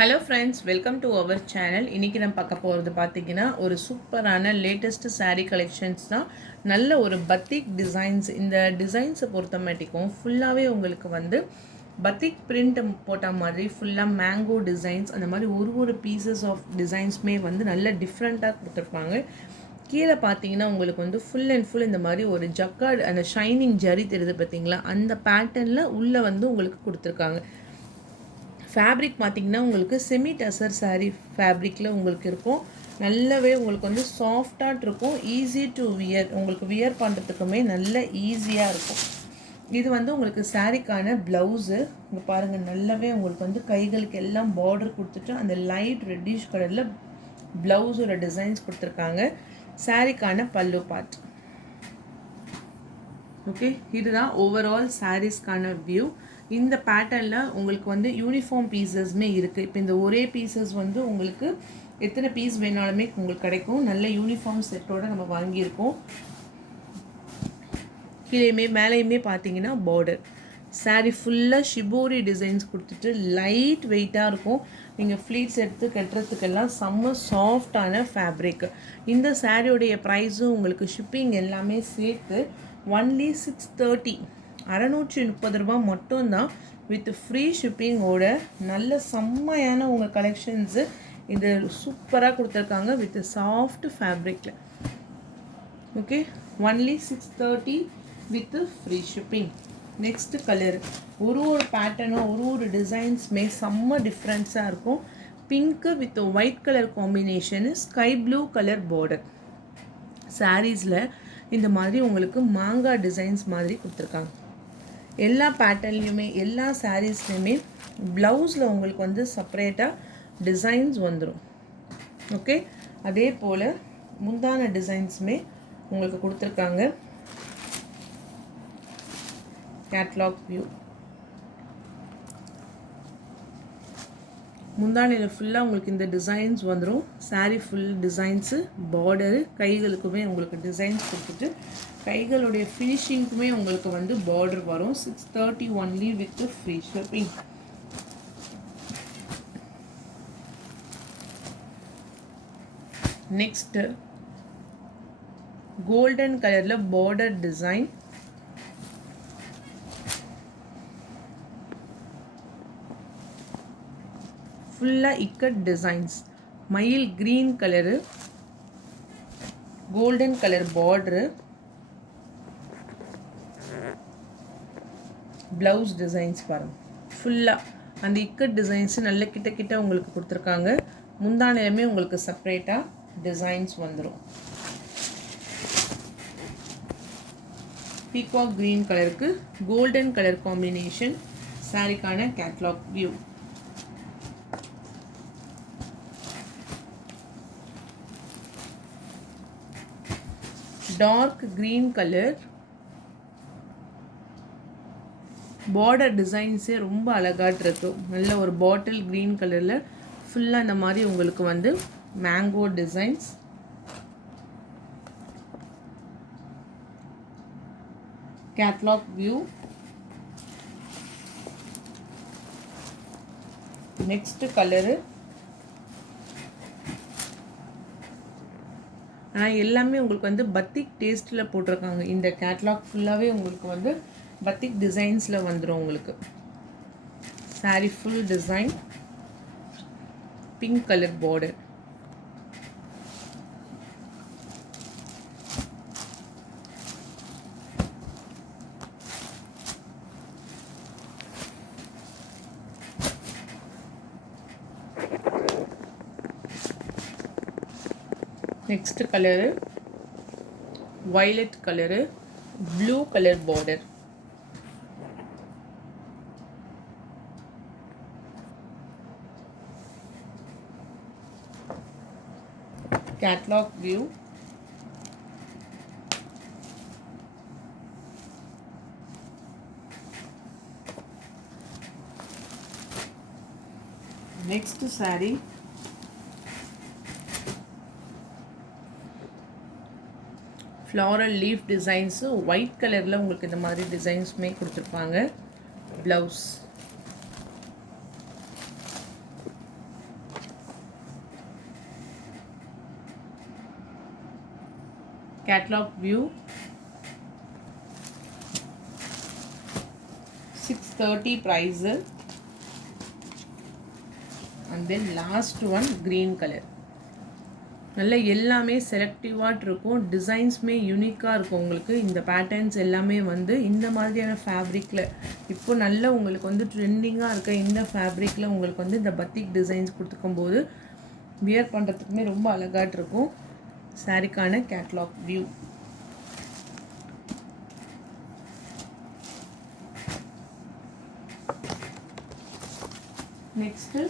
Hello friends, welcome to our channel. இன்றைக்கி நம்ம பார்க்க போகிறது பார்த்திங்கன்னா ஒரு சூப்பரான லேட்டஸ்ட்டு சாரீ கலெக்ஷன்ஸ் தான். நல்ல ஒரு பத்திக் டிசைன்ஸ். இந்த டிசைன்ஸை பொறுத்த மாட்டிக்கும் ஃபுல்லாகவே உங்களுக்கு வந்து பத்திக் பிரிண்ட் போட்ட மாதிரி ஃபுல்லாக மேங்கோ டிசைன்ஸ், அந்த மாதிரி ஒரு பீசஸ் ஆஃப் டிசைன்ஸுமே வந்து நல்ல டிஃப்ரெண்ட்டாக கொடுத்துருப்பாங்க. கீழே பார்த்தீங்கன்னா உங்களுக்கு வந்து ஃபுல் அண்ட் ஃபுல் இந்த மாதிரி ஒரு ஜக்கார்டு, அந்த ஷைனிங் ஜரி தெரியுது பார்த்தீங்களா, அந்த பேட்டர்னில் உள்ளே வந்து உங்களுக்கு கொடுத்துருக்காங்க. ஃபேப்ரிக் பார்த்திங்கன்னா உங்களுக்கு செமி டசர் சாரீ ஃபேப்ரிக்கில் உங்களுக்கு இருக்கும். நல்லாவே உங்களுக்கு வந்து சாஃப்டாக இருக்கும். ஈஸி டு வியர், உங்களுக்கு வியர் பண்ணுறதுக்குமே நல்ல ஈஸியாக இருக்கும். இது வந்து உங்களுக்கு சாரீக்கான ப்ளவுஸு. இங்கே பாருங்கள், நல்லாவே உங்களுக்கு வந்து கைகளுக்கு எல்லாம் பார்டர் கொடுத்துட்டு அந்த லைட் ரெட்டிஷ் கலரில் ப்ளவுஸோட டிசைன்ஸ் கொடுத்துருக்காங்க. சாரீக்கான பல்லு பார்ட். ஓகே, இதுதான் ஓவரால் சாரீஸ்க்கான வியூ. இந்த பேட்டர்னில் உங்களுக்கு வந்து யூனிஃபார்ம் பீசஸ்மே இருக்குது. இப்போ இந்த ஒரே பீசஸ் வந்து உங்களுக்கு எத்தனை பீஸ் வேணாலுமே உங்களுக்கு கிடைக்கும். நல்ல யூனிஃபார்ம் செட்டோடு நம்ம வாங்கியிருக்கோம். கீழேயுமே மேலேயுமே பார்த்தீங்கன்னா பார்டர். சாரீ ஃபுல்லாக ஷிபோரி டிசைன்ஸ் கொடுத்துட்டு லைட் வெயிட்டாக இருக்கும். நீங்கள் ஃப்ளீட்ஸ் எடுத்து கட்டுறதுக்கெல்லாம் செம்ம சாஃப்டான ஃபேப்ரிக். இந்த சாரியோடைய ப்ரைஸும் உங்களுக்கு ஷிப்பிங் எல்லாமே சேர்த்து ஒன்லி 630, 630 ரூபா மட்டும்தான். வித் ஃப்ரீ ஷிப்பிங்கோட நல்ல செம்மையான உங்கள் கலெக்ஷன்ஸு இது சூப்பராக கொடுத்துருக்காங்க வித் சாஃப்ட் ஃபேப்ரிக்கில். Okay, only 630 with free shipping. Next colour. ஒரு பேட்டர்னும் ஒரு டிசைன்ஸுமே செம்ம டிஃப்ரென்ஸாக இருக்கும். Pink with white colour combination, sky blue colour border. சாரீஸில் இந்த மாதிரி உங்களுக்கு மாங்காய் டிசைன்ஸ் மாதிரி கொடுத்துருக்காங்க. எல்லா பேட்டர்ன்லையுமே எல்லா சாரீஸ்லையுமே ப்ளவுஸில் உங்களுக்கு வந்து செப்பரேட்டாக டிசைன்ஸ் வந்துடும். ஓகே, அதே போல் முந்தான டிசைன்ஸுமே உங்களுக்கு கொடுத்துருக்காங்க. Catalogue view. முந்தானையில் ஃபுல்லாக உங்களுக்கு இந்த டிசைன்ஸ் வந்துடும். சாரீ ஃபுல் டிசைன்ஸு, பார்டரு, கைகளுக்குமே உங்களுக்கு டிசைன்ஸ் கொடுத்துட்டு கைகளுடைய ஃபினிஷிங்க்குமே உங்களுக்கு வந்து பார்டர் வரும். 630 only with free shipping. Next golden கலரில் பார்டர் டிசைன். ஃபுல்லாக இக்கட் டிசைன்ஸ். மயில் green colour, golden colour border, blouse designs பாருங்கள். ஃபுல்லாக அந்த இக்கட் டிசைன்ஸு நல்ல கிட்ட உங்களுக்கு கொடுத்துருக்காங்க. முந்தானையுமே உங்களுக்கு செப்பரேட்டாக டிசைன்ஸ் வந்துடும். பீகாக் க்ரீன் கலருக்கு கோல்டன் கலர் காம்பினேஷன். சாரிக்கான catalogue view. Dark green colour border டிசைன்ஸே ரொம்ப அழகாக இருக்கும். நல்ல ஒரு பாட்டில் க்ரீன் கலரில் ஃபுல்லாக இந்த மாதிரி உங்களுக்கு வந்து mango designs. Catalogue view. Next colour. ஆனால் எல்லாமே உங்களுக்கு வந்து பத்திக் டேஸ்ட்டில் போட்டிருக்காங்க. இந்த கேட்லாக் ஃபுல்லாகவே உங்களுக்கு வந்து பத்திக் டிசைன்ஸில் வந்துடும். உங்களுக்கு sari full design, pink colour border. Next colour violet colour, blue colour border. Catalogue view. Next sari floral leaf designs, white கலரில் உங்களுக்கு இந்த மாதிரி டிசைன்ஸுமே கொடுத்துருப்பாங்க. Blouse. catalog view. 630 price. And then last one green color. நல்ல எல்லாமே செலக்டிவாக இருக்கும், டிசைன்ஸுமே யூனிக்காக இருக்கும். உங்களுக்கு இந்த பேட்டர்ன்ஸ் எல்லாமே வந்து இந்த மாதிரியான ஃபேப்ரிக்கில் இப்போ நல்ல உங்களுக்கு வந்து ட்ரெண்டிங்காக இருக்க இந்த ஃபேப்ரிக்கில் உங்களுக்கு வந்து இந்த பத்திக் டிசைன்ஸ் கொடுத்துக்கும்போது வியர் பண்ணுறதுக்குமே ரொம்ப அழகாக இருக்கும். சாரிக்கான catalogue view. Next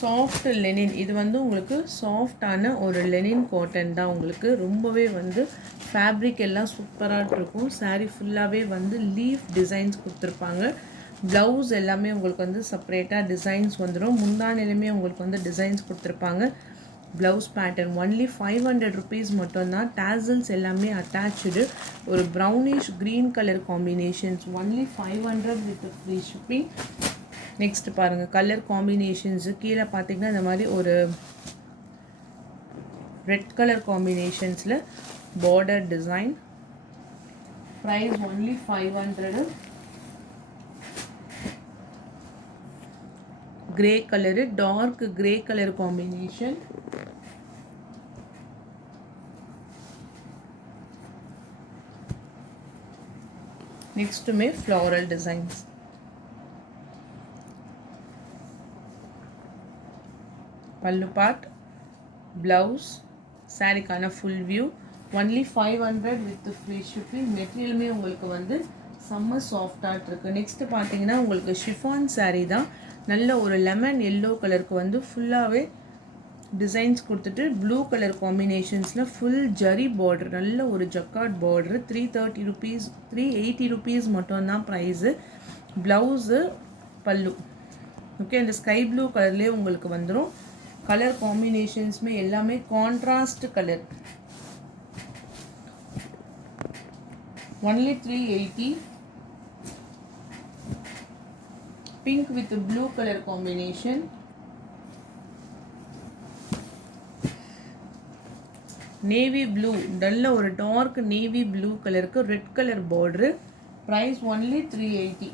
soft linen. இது வந்து உங்களுக்கு சாஃப்டான ஒரு லெனின் காட்டன் தான். உங்களுக்கு ரொம்பவே வந்து ஃபேப்ரிக் எல்லாம் சூப்பராக இருக்கும். சாரீ ஃபுல்லாகவே வந்து லீஃப் டிசைன்ஸ் கொடுத்துருப்பாங்க. ப்ளவுஸ் எல்லாமே உங்களுக்கு வந்து செப்பரேட்டாக டிசைன்ஸ் வந்துடும். முந்தானிலுமே உங்களுக்கு வந்து டிசைன்ஸ் கொடுத்துருப்பாங்க. ப்ளவுஸ் பேட்டர்ன் ஒன்லி 500 rupees மட்டும்தான். டேசல்ஸ் எல்லாமே அட்டாச்சு. ஒரு brownish green colour combinations only 500 with free shipping. Next பாருங்கள் கலர் காம்பினேஷன்ஸு. கீழே பார்த்தீங்கன்னா இந்த மாதிரி ஒரு ரெட் கலர் காம்பினேஷன்ஸில் border design. Price only 500. Grey colour, dark grey colour combination. நெக்ஸ்ட்டுமே floral designs. Pallu part, blouse, சாரிக்கான full view only 500 with free shipping. மெட்டீரியலுமே உங்களுக்கு வந்து செம்ம சாஃப்டாக இருக்குது. நெக்ஸ்ட்டு பார்த்தீங்கன்னா உங்களுக்கு ஷிஃபான் சாரீ தான். நல்ல ஒரு லெமன் எல்லோ கலருக்கு வந்து ஃபுல்லாகவே டிசைன்ஸ் கொடுத்துட்டு ப்ளூ கலர் காம்பினேஷன்ஸில் ஃபுல் ஜரி பார்டர், நல்ல ஒரு ஜக்கார்ட் பார்டரு. 330 rupees 380 rupees மட்டும்தான் ப்ரைஸு. ப்ளவுஸு, பல்லு. ஓகே, அந்த ஸ்கை ப்ளூ கலர்லேயே உங்களுக்கு வந்துடும். கலர் காம்பினேஷன்ஸுமே எல்லாமே contrast colour. Only 380. Pink with blue colour combination. Navy blue, நல்ல ஒரு டார்க் நேவி ப்ளூ கலருக்கு red colour border. Price only 380.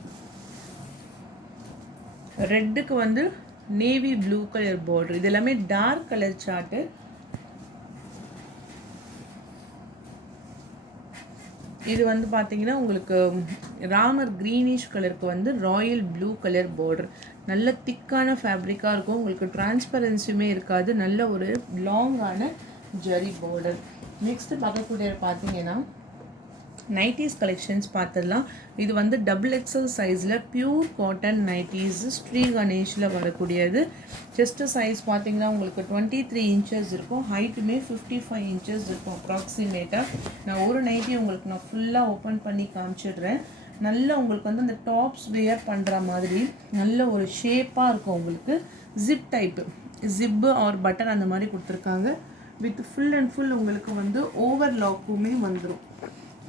ரெட்டுக்கு வந்து நேவி ப்ளூ கலர் பார்டர். இது எல்லாமே டார்க் கலர் சார்ட்டு. இது வந்து பார்த்தீங்கன்னா உங்களுக்கு ராமர் க்ரீனிஷ் கலருக்கு வந்து ராயல் ப்ளூ கலர் பார்டர். நல்ல திக்கான ஃபேப்ரிக்காக இருக்கும். உங்களுக்கு டிரான்ஸ்பரன்சியுமே இருக்காது. நல்ல ஒரு லாங்கான ஜரி பார்டர். நெக்ஸ்ட்டு பார்க்கக்கூடிய பார்த்தீங்கன்னா நைட்டிஸ் கலெக்ஷன்ஸ் பார்த்துடலாம். இது வந்து XXL சைஸில் பியூர் காட்டன் நைட்டிஸ் ஸ்ரீ கணேஷில் வரக்கூடியது. செஸ்ட்டு சைஸ் பார்த்தீங்கன்னா உங்களுக்கு 23 inches இருக்கும். ஹைட்டுமே 55 inches இருக்கும் அப்ராக்சிமேட்டாக. நான் ஒரு நைட்டி உங்களுக்கு நான் ஃபுல்லாக ஓப்பன் பண்ணி காமிச்சிடுறேன். நல்லா உங்களுக்கு வந்து அந்த டாப்ஸ் வேர் பண்ணுற மாதிரி நல்ல ஒரு ஷேப்பாக இருக்கும். உங்களுக்கு zip type, zip or button அந்த மாதிரி கொடுத்துருக்காங்க. வித் ஃபுல் அண்ட் ஃபுல் உங்களுக்கு வந்து ஓவர்லாக்குமே வந்துடும்.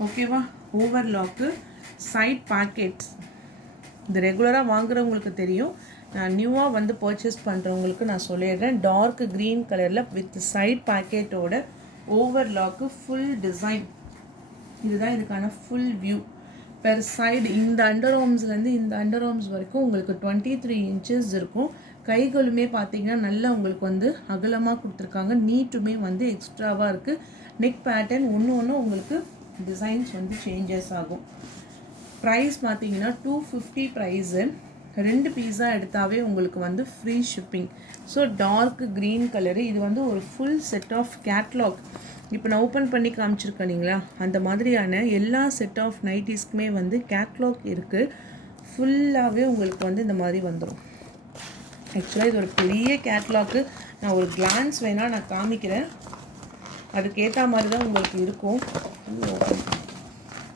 ஓகேவா, ஓவர்லாக்கு, சைட் பாக்கெட்ஸ். இது ரெகுலராக வாங்குறவங்களுக்கு தெரியும். நான் நியூவாக வந்து பர்ச்சேஸ் பண்ணுறவங்களுக்கு நான் சொல்லிடுறேன். டார்க் க்ரீன் கலரில் வித் சைட் பாக்கெட்டோட ஓவர்லாக்கு ஃபுல் டிசைன். இதுதான் இதுக்கான ஃபுல் வியூ. பெர் சைடு இந்த அண்டர் ஆர்ம்ஸ்லேருந்து இந்த அண்டர் ஆர்ம்ஸ் வரைக்கும் உங்களுக்கு 23 inches இருக்கும். கைகளுமே பார்த்தீங்கன்னா நல்லா உங்களுக்கு வந்து அகலமாக கொடுத்துருக்காங்க. நீட்டுமே வந்து எக்ஸ்ட்ராவாக இருக்குது. நெக் பேட்டர்ன் ஒன்று உங்களுக்கு டிசைன்ஸ் வந்து சேஞ்சஸ் ஆகும். ப்ரைஸ் பார்த்தீங்கன்னா 250 ப்ரைஸு. 2 பீஸா எடுத்தாவே உங்களுக்கு வந்து free shipping. So dark green colour. இது வந்து ஒரு ஃபுல் செட் ஆஃப் கேட்லாக். இப்போ நான் ஓப்பன் பண்ணி காமிச்சிருக்கேன் இல்லைங்களா, அந்த மாதிரியான எல்லா செட் ஆஃப் நைட்டிஸ்க்குமே வந்து கேட்லாக் இருக்குது. ஃபுல்லாகவே உங்களுக்கு வந்து இந்த மாதிரி வந்துடும். ஆக்சுவலாக இது ஒரு பெரிய கேட்லாக்கு. நான் ஒரு கிளான்ஸ் வேணால் நான் காமிக்கிறேன். அதுக்கேற்ற மாதிரி தான் உங்களுக்கு இருக்கும்.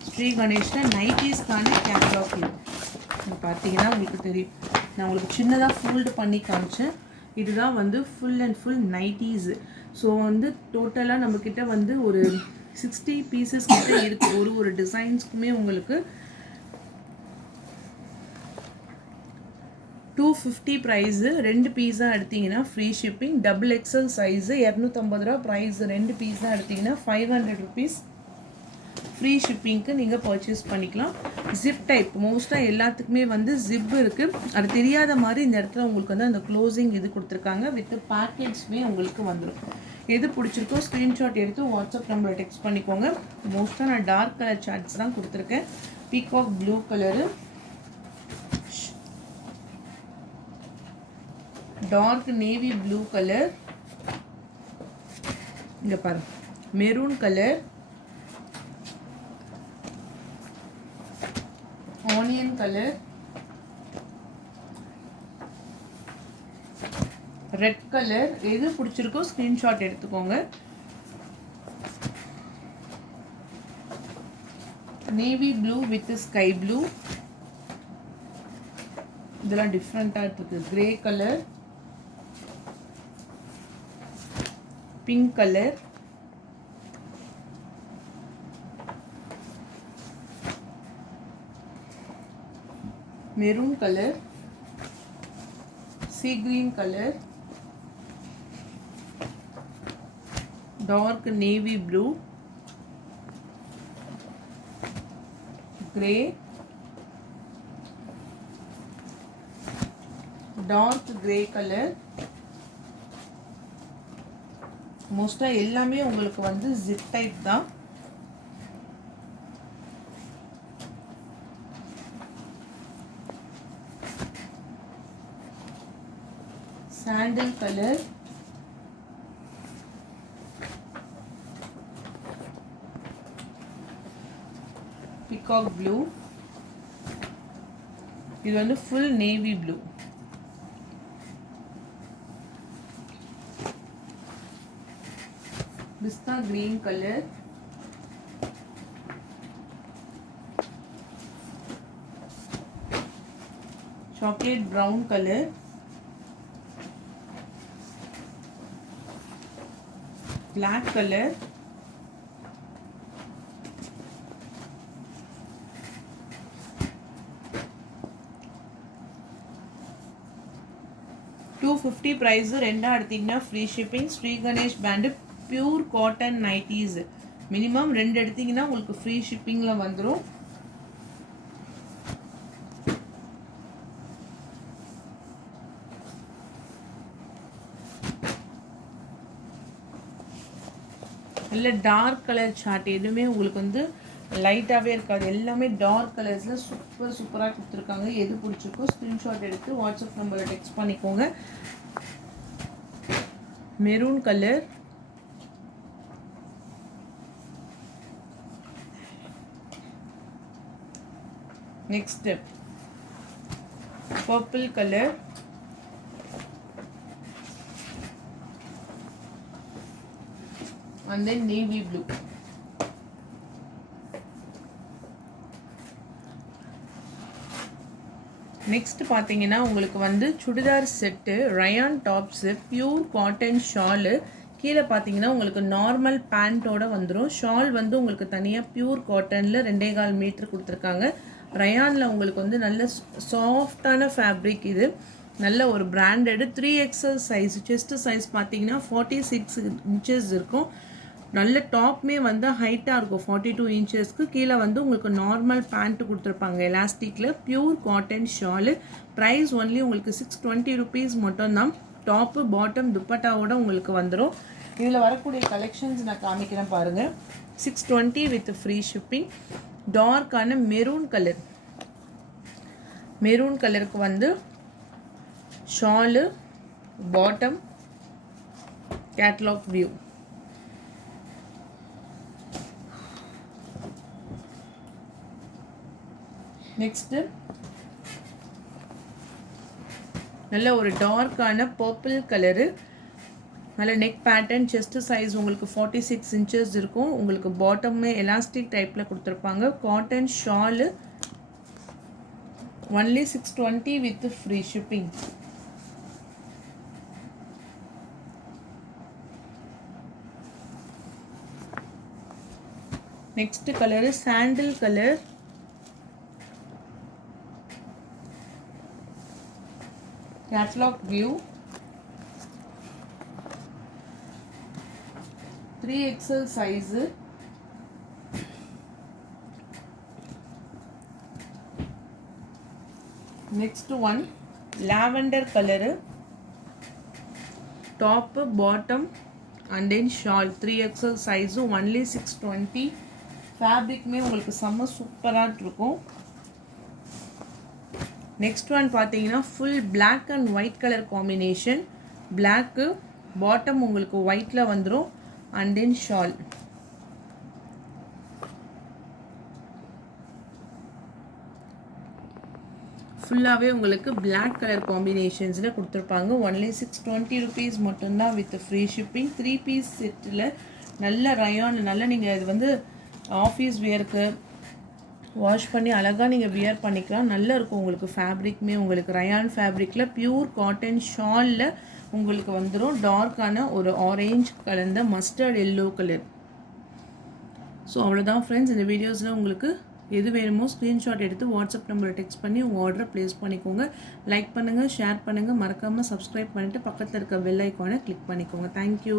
ஸ்ரீ கணேஷில் நைட்டிஸ்க்கான கேட்லாக் இது பார்த்தீங்கன்னா உங்களுக்கு தெரியும். நான் உங்களுக்கு சின்னதாக ஃபோல்டு பண்ணி காமிச்சேன். இதுதான் வந்து full and full nighties. So வந்து டோட்டலாக நம்மக்கிட்ட வந்து ஒரு 60 pieces கிட்ட இருக்குது. ஒரு டிசைன்ஸ்க்குமே உங்களுக்கு 250 ப்ரைஸு, 2 பீஸா எடுத்தீங்கன்னா free shipping. Double XL size 250 ரூபா ப்ரைஸு, 2 பீஸா எடுத்தீங்கன்னா 500 ருபீஸ் ஃப்ரீ ஷிப்பிங்க்கு நீங்கள் பர்ச்சேஸ் பண்ணிக்கலாம். ஜிப் டைப் மோஸ்ட்டாக எல்லாத்துக்குமே வந்து ஜிப் இருக்குது. அது தெரியாத மாதிரி இந்த இடத்துல உங்களுக்கு வந்து அந்த க்ளோசிங் இது கொடுத்துருக்காங்க. வித் பேக்கேஜ்மே உங்களுக்கு வந்துடும். எது பிடிச்சிருக்கோ ஸ்க்ரீன்ஷாட் எடுத்து வாட்ஸ்அப் நம்பரை டெக்ஸ்ட் பண்ணிக்கோங்க. மோஸ்ட்டாக நான் டார்க் கலர் சார்ட்ஸ் தான் கொடுத்துருக்கேன். Peacock blue colour, dark navy blue colour, இங்கே பாருங்க maroon colour, onion colour, red colour. எது பிடிச்சிருக்கோ ஸ்க்ரீன்ஷாட் எடுத்துக்கோங்க. Navy blue with sky blue, இதெல்லாம் டிஃப்ரெண்ட்டாக இருக்குது. Grey colour, pink colour, maroon colour, sea green colour, dark navy blue, grey, dark grey colour. மோஸ்ட்டாக எல்லாமே உங்களுக்கு வந்து ஜிப் டைப் தான். சாண்டல் கலர், பீகாக் ப்ளூ, இது வந்து full navy blue, pista green colour, chocolate brown colour, black colour, $250 price. ரெண்டா எடுத்தீங்கன்னா free shipping. Sri Ganesh பேண்டு பியூர் காட்டன் நைட்டிஸ். மினிமம் 2 எடுத்தீங்கன்னா உங்களுக்கு ஃப்ரீ ஷிப்பிங்கில் வந்துடும். இல்லை டார்க் கலர் சார்ட் எதுவுமே உங்களுக்கு வந்து லைட்டாகவே இருக்காது. எல்லாமே டார்க் கலர்ஸில் சூப்பராக கொடுத்துருக்காங்க. எது பிடிச்சிருக்கோ ஸ்க்ரீன்ஷாட் எடுத்து வாட்ஸ்அப் நம்பரில் டெக்ஸ்ட் பண்ணிக்கோங்க. Maroon colour, next purple colour, and then navy blue. Next பார்த்தீங்கன்னா உங்களுக்கு வந்து churidar set, rayon tops, pure cotton shawl. கீழே பார்த்தீங்கன்னா உங்களுக்கு நார்மல் பேண்ட்டோட வந்துடும். ஷால் வந்து உங்களுக்கு தனியாக பியூர் காட்டனில் 2.25 மீட்டர் கொடுத்துருக்காங்க. ரயானில் உங்களுக்கு வந்து நல்ல சாஃப்டான ஃபேப்ரிக். இது நல்ல ஒரு branded 3XL size. Chest size பார்த்தீங்கன்னா 46 இன்ச்சஸ் இருக்கும். நல்ல டாப்மே வந்து ஹைட்டாக இருக்கும் 42 இன்ச்சஸ்க்கு. கீழே வந்து உங்களுக்கு நார்மல் பேண்ட்டு கொடுத்துருப்பாங்க எலாஸ்டிக்கில். Pure cotton shawl. Price only உங்களுக்கு 620 ருபீஸ் மட்டும்தான். டாப்பு பாட்டம் துப்பட்டாவோட உங்களுக்கு வந்துடும். இதில் வரக்கூடிய கலெக்ஷன்ஸ் நான் காமிக்கிறேன் பாருங்கள். 620 வித் ஃப்ரீ ஷிப்பிங். டார்க்கான மெரூன் கலர், மெரூன் கலருக்கு வந்து shawl, bottom, catalogue view. Next நல்ல ஒரு டார்க்கான பர்பிள் கலரு. நல்ல நெக் பேட்டர்ன். செஸ்ட்டு சைஸ் உங்களுக்கு 46 இன்ச்சஸ் இருக்கும். உங்களுக்கு பாட்டமே எலாஸ்டிக் டைப்பில் கொடுத்துருப்பாங்க. Cotton shawl. Only 620 with free shipping. Next colour sandal colour. Catalogue view 3XL size. Next one lavender colour, top bottom and then shawl 3XL size, only 620. ஃபேப்ரிக்மே உங்களுக்கு செம்ம சூப்பராக இருக்கும். நெக்ஸ்ட் ஒன் பார்த்தீங்கன்னா full black and white colour combination. Black bottom உங்களுக்கு ஒயிட்டில் வந்துடும் and then shawl. ஃபுல்லாகவே உங்களுக்கு பிளாக் கலர் காம்பினேஷன்ஸில் கொடுத்துருப்பாங்க. ஒன்லி 620 ருபீஸ் மட்டும்தான் வித் ஃப்ரீ ஷிப்பிங். 3 பீஸ் செட்டில் நல்ல ரயான், நல்ல நீங்கள் இது வந்து ஆஃபீஸ் வியருக்கு வாஷ் பண்ணி அழகாக நீங்கள் வியர் பண்ணிக்கலாம். நல்லா இருக்கும் உங்களுக்கு. ஃபேப்ரிக்மே உங்களுக்கு ரயான் ஃபேப்ரிக்கில் பியூர் காட்டன் ஷாலில் உங்களுக்கு வந்துடும். டார்க்கான ஒரு ஆரேஞ்ச் கலந்த மஸ்டர்ட் எல்லோ கலர். ஸோ அவ்வளோதான் ஃப்ரெண்ட்ஸ். இந்த வீடியோஸில் உங்களுக்கு எது வேணுமோ ஸ்க்ரீன்ஷாட் எடுத்து வாட்ஸ்அப் நம்பரை டெக்ஸ்ட் பண்ணி உங்கள் ஆர்டரை ப்ளேஸ் பண்ணிக்கோங்க. லைக் பண்ணுங்கள், ஷேர் பண்ணுங்கள், மறக்காமல் சப்ஸ்கிரைப் பண்ணிவிட்டு பக்கத்தில் இருக்க பெல் ஐக்கானை கிளிக் பண்ணிக்கோங்க. தேங்க்யூ.